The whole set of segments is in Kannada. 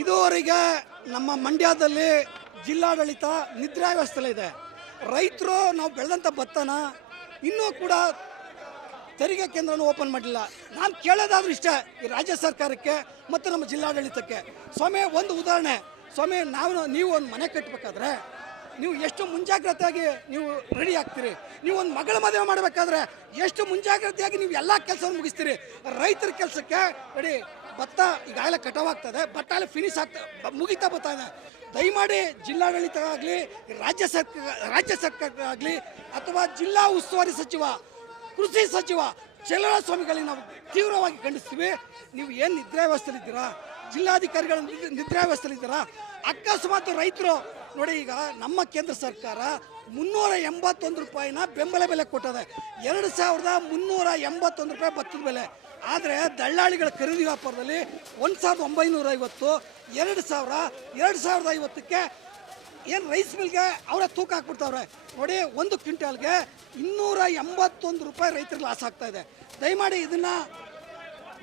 ಇದುವರೆಗೆ ನಮ್ಮ ಮಂಡ್ಯದಲ್ಲಿ ಜಿಲ್ಲಾಡಳಿತ ನಿದ್ರಾವ್ಯವಸ್ಥೆಯಲ್ಲಿದೆ. ರೈತರು ನಾವು ಬೆಳೆದಂಥ ಭತ್ತನ ಇನ್ನೂ ಕೂಡ ತೆರಿಗೆ ಕೇಂದ್ರನೂ ಓಪನ್ ಮಾಡಿಲ್ಲ. ನಾನು ಕೇಳೋದಾದ್ರೂ ಇಷ್ಟ ಈ ರಾಜ್ಯ ಸರ್ಕಾರಕ್ಕೆ ಮತ್ತು ನಮ್ಮ ಜಿಲ್ಲಾಡಳಿತಕ್ಕೆ. ಸ್ವಾಮಿ, ಒಂದು ಉದಾಹರಣೆ ಸ್ವಾಮಿ, ನೀವು ಒಂದು ಮನೆ ಕಟ್ಟಬೇಕಾದ್ರೆ ನೀವು ಎಷ್ಟು ಮುಂಜಾಗ್ರತೆಯಾಗಿ ನೀವು ರೆಡಿ ಆಗ್ತೀರಿ. ನೀವು ಒಂದು ಮಗಳ ಮದುವೆ ಮಾಡಬೇಕಾದ್ರೆ ಎಷ್ಟು ಮುಂಜಾಗ್ರತೆಯಾಗಿ ನೀವು ಎಲ್ಲ ಕೆಲಸವನ್ನು ಮುಗಿಸ್ತೀರಿ. ರೈತರ ಕೆಲಸಕ್ಕೆ ರೆಡಿ. ಭತ್ತ ಈಗಾಗಲೇ ಕಟಾವಾಗ್ತದೆ, ಭತ್ತ ಎಲ್ಲ ಫಿನಿಶ್ ಮುಗಿತಾ ಬರ್ತಾ ಇದೆ. ದಯಮಾಡಿ ಜಿಲ್ಲಾಡಳಿತ ಆಗಲಿ, ರಾಜ್ಯ ಸರ್ಕಾರ ಆಗಲಿ, ಅಥವಾ ಜಿಲ್ಲಾ ಉಸ್ತುವಾರಿ ಸಚಿವ, ಕೃಷಿ ಸಚಿವ ಚಲುವಸ್ವಾಮಿಗಳಿಗೆ ನಾವು ತೀವ್ರವಾಗಿ ಖಂಡಿಸ್ತೀವಿ. ನೀವು ಏನು ನಿದ್ರಾವ್ಯವಸ್ಥೆಲಿದ್ದೀರಾ, ಜಿಲ್ಲಾಧಿಕಾರಿಗಳ ನಿದ್ರಾವ್ಯವಸ್ಥೆಲಿದ್ದೀರಾ. ಅಕಸ್ಮಾತ್ ರೈತರು ನೋಡಿ, ಈಗ ನಮ್ಮ ಕೇಂದ್ರ ಸರ್ಕಾರ 381 ರೂಪಾಯಿನ ಬೆಂಬಲ ಬೆಲೆ ಕೊಟ್ಟದೆ. 2381 ರೂಪಾಯಿ ಭತ್ತದ ಬೆಲೆ. ಆದರೆ ದಳ್ಳಾಳಿಗಳ ಖರೀದಿ ವ್ಯಾಪಾರದಲ್ಲಿ 1950, 2000, 2050ಕ್ಕೆ ಏನು ರೈಸ್ ಮಿಲ್ಗೆ ಅವರೇ ತೂಕ ಹಾಕ್ಬಿಡ್ತಾವ್ರೆ. ನೋಡಿ, 1 ಕ್ವಿಂಟಾಲ್ಗೆ 281 ರೂಪಾಯಿ ರೈತರಿಗೆ ಲಾಸ್ ಆಗ್ತಾ ಇದೆ. ದಯಮಾಡಿ ಇದನ್ನು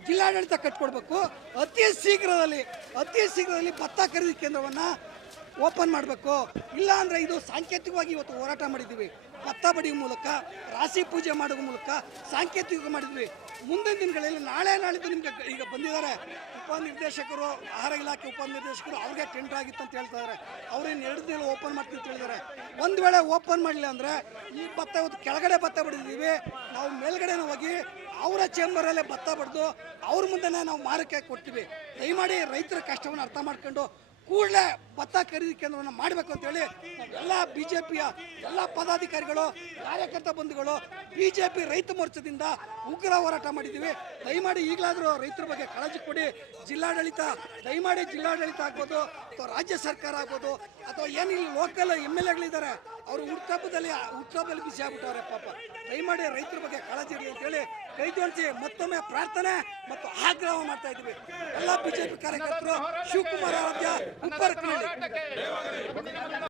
ಜಿಲ್ಲಾಡಳಿತ ಕಟ್ಕೊಡ್ಬೇಕು. ಅತಿ ಶೀಘ್ರದಲ್ಲಿ ಭತ್ತ ಖರೀದಿ ಕೇಂದ್ರವನ್ನು ಓಪನ್ ಮಾಡಬೇಕು. ಇಲ್ಲ ಅಂದರೆ ಇದು ಸಾಂಕೇತಿಕವಾಗಿ ಇವತ್ತು ಹೋರಾಟ ಮಾಡಿದ್ದೀವಿ. ಭತ್ತ ಬಡಿಯೋ ಮೂಲಕ, ರಾಶಿ ಪೂಜೆ ಮಾಡೋ ಮೂಲಕ ಸಾಂಕೇತಿಕ ಮಾಡಿದ್ವಿ. ಮುಂದಿನ ದಿನಗಳಲ್ಲಿ ನಾಳಿದ್ದು ನಿಮಗೆ ಈಗ ಬಂದಿದ್ದಾರೆ ಉಪನಿರ್ದೇಶಕರು, ಆಹಾರ ಇಲಾಖೆ ಉಪನಿರ್ದೇಶಕರು, ಅವ್ರಿಗೆ ಟೆಂಡರ್ ಆಗಿತ್ತು ಅಂತ ಹೇಳ್ತಾ ಇದ್ದಾರೆ. ಅವ್ರೇನು 2 ದಿನ ಓಪನ್ ಮಾಡ್ತೀವಿ ಅಂತ ಹೇಳಿದ್ದಾರೆ. ಒಂದು ವೇಳೆ ಓಪನ್ ಮಾಡಲಿಲ್ಲ ಅಂದರೆ ಈ ಭತ್ತ ಇವತ್ತು ಕೆಳಗಡೆ ಭತ್ತ ಬಡಿದ್ದೀವಿ, ನಾವು ಮೇಲ್ಗಡೆ ಹೋಗಿ ಅವರ ಚೇಂಬರಲ್ಲೇ ಭತ್ತ ಬಡ್ದು ಅವ್ರ ಮುಂದೆನೇ ನಾವು ಮಾರಕ್ಕೆ ಕೊಡ್ತೀವಿ. ದಯಮಾಡಿ ರೈತರ ಕಷ್ಟವನ್ನು ಅರ್ಥ ಮಾಡ್ಕೊಂಡು ಕೂಡಲೇ ಭತ್ತ ಖರೀದಿ ಕೇಂದ್ರವನ್ನು ಮಾಡಬೇಕು ಅಂತೇಳಿ ಎಲ್ಲ BJPಯ ಎಲ್ಲ ಪದಾಧಿಕಾರಿಗಳು, ಕಾರ್ಯಕರ್ತ ಬಂಧುಗಳು, BJP ರೈತ ಮೋರ್ಚಾದಿಂದ ಉಗ್ರ ಹೋರಾಟ ಮಾಡಿದ್ದೀವಿ. ದಯಮಾಡಿ ಈಗಲಾದರೂ ರೈತರ ಬಗ್ಗೆ ಕಾಳಜಿ ಕೊಡಿ. ದಯಮಾಡಿ ಜಿಲ್ಲಾಡಳಿತ ಆಗ್ಬೋದು ಅಥವಾ ರಾಜ್ಯ ಸರ್ಕಾರ ಆಗ್ಬೋದು, ಅಥವಾ ಏನಿಲ್ಲ ಲೋಕಲ್ MLAಗಳಿದ್ದಾರೆ, ಅವರು ಹುಟ್ಟುಹಬ್ಬದಲ್ಲಿ ಬಿಸಿ ಆಗ್ಬಿಟ್ಟವ್ರೆ ಪಾಪ. ದಯಮಾಡಿ ರೈತರ ಬಗ್ಗೆ ಕಾಳಜಿ ಇರಲಿ ಅಂತೇಳಿ ಕೈ ಜೋಡಿಸಿ ಮತ್ತೊಮ್ಮೆ ಪ್ರಾರ್ಥನೆ ಮತ್ತು ಆಗ್ರಹ ಮಾಡ್ತಾ ಇದ್ದೀವಿ. ಎಲ್ಲ BJP ಕಾರ್ಯಕರ್ತರು ಶಿವಕುಮಾರ್ ಆರಾಧ್ಯ ಉಪ್ಪರಕನಹಳ್ಳಿ.